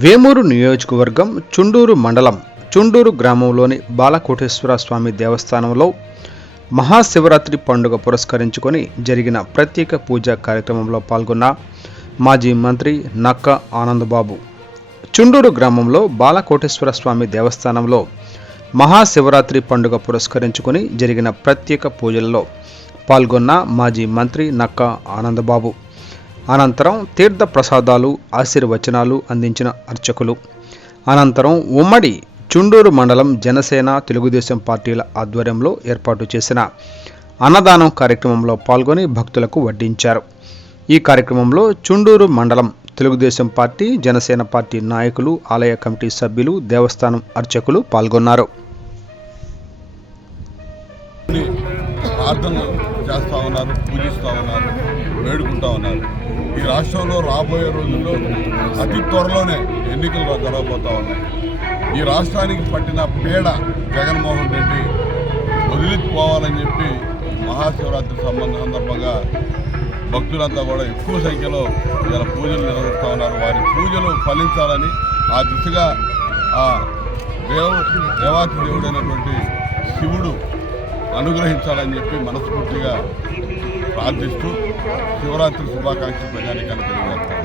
వేమూరు నియోజకవర్గం చుండూరు మండలం చుండూరు గ్రామంలోని బాలకోటేశ్వర స్వామి దేవస్థానంలో మహాశివరాత్రి పండుగ పురస్కరించుకొని జరిగిన ప్రత్యేక పూజా కార్యక్రమంలో పాల్గొన్న మాజీ మంత్రి నక్క ఆనందబాబు. చుండూరు గ్రామంలో బాలకోటేశ్వర స్వామి దేవస్థానంలో మహాశివరాత్రి పండుగ పురస్కరించుకొని జరిగిన ప్రత్యేక పూజల్లో పాల్గొన్న మాజీ మంత్రి నక్క ఆనందబాబు. అనంతరం తీర్థ ప్రసాదాలు ఆశీర్వచనాలు అందించిన అర్చకులు. అనంతరం ఉమ్మడి చుండూరు మండలం జనసేన తెలుగుదేశం పార్టీల ఆధ్వర్యంలో ఏర్పాటు చేసిన అన్నదానం కార్యక్రమంలో పాల్గొని భక్తులకు వడ్డించారు. ఈ కార్యక్రమంలో చుండూరు మండలం తెలుగుదేశం పార్టీ జనసేన పార్టీ నాయకులు, ఆలయ కమిటీ సభ్యులు, దేవస్థానం అర్చకులు పాల్గొన్నారు. చేస్తూ ఉన్నారు, పూజిస్తూ ఉన్నారు, వేడుకుంటూ ఉన్నారు. ఈ రాష్ట్రంలో రాబోయే రోజుల్లో అతి త్వరలోనే ఎన్నికలు జరగబోతూ ఉన్నాయి. ఈ రాష్ట్రానికి పట్టిన పీడ జగన్మోహన్ రెడ్డి వదిలిపోవాలని చెప్పి మహాశివరాత్రి సందర్భంగా భక్తులంతా కూడా ఎక్కువ సంఖ్యలో ఇలా పూజలు నిర్వహిస్తూ ఉన్నారు. వారి పూజలు ఫలించాలని ఆ దిశగా ఆ దేవాతి దేవుడైనటువంటి శివుడు అనుగ్రహించాలని చెప్పి మనస్ఫూర్తిగా ప్రార్థిస్తూ శివరాత్రి శుభాకాంక్షలు ప్రజానికానికి తెలియజేస్తాం.